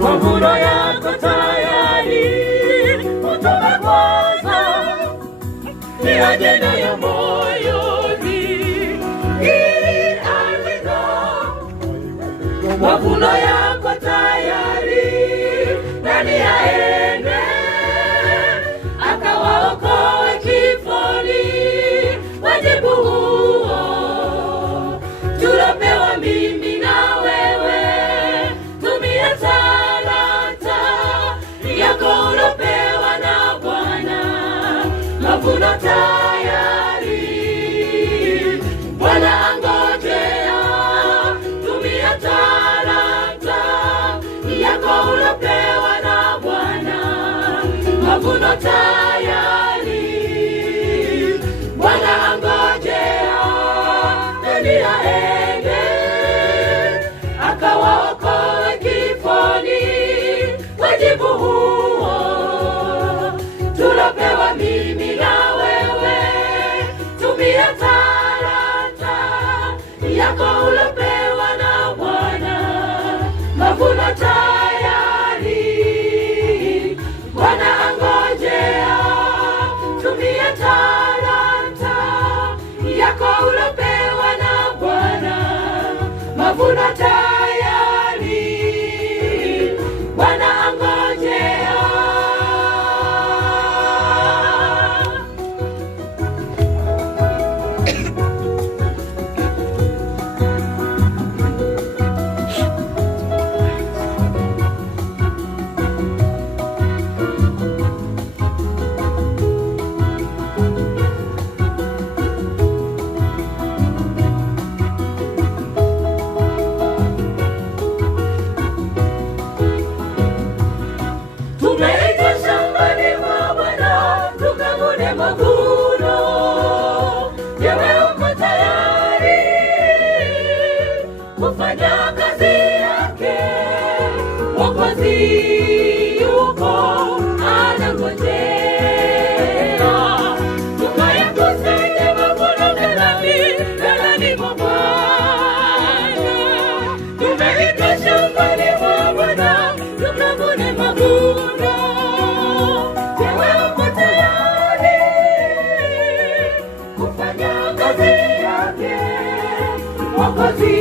Mavuno yako tayari, kutoka kwanza ni ajenda ya moyoni. Mavuno yako tayari, nani aende akawaokoe kifoni? Wajibu huo tulopewa mimi na wewe. Tumia talanta yako ulopewa na Bwana. Mavuno tayari, Bwana angojea. Tumia talanta yako ulopewa na Bwana. Mavuno tayari, Bwana angojea. Nani aende akawaokoe kifoni? Wajibu huo tulopewa mimi na wewe. Tumia talanta yako ulopewa na Bwana. Mavuno tayari, Bwana angojea. Tumia talanta yako ulopewa na Bwana. Mavuno tayari, Bwana angojea. Tumeitwa shambani mwa Bwana tukavune mavuno. Wewe uko tayari kufanya kazi yake? Mwokozi yuko anangojea. Tukayakusanye mavuno ghalani mwa Bwana. Tumeitwa shambani mwa Bwana tukavune mavuno. Wewe uko tayari kufanya kazi yake? Mwokozi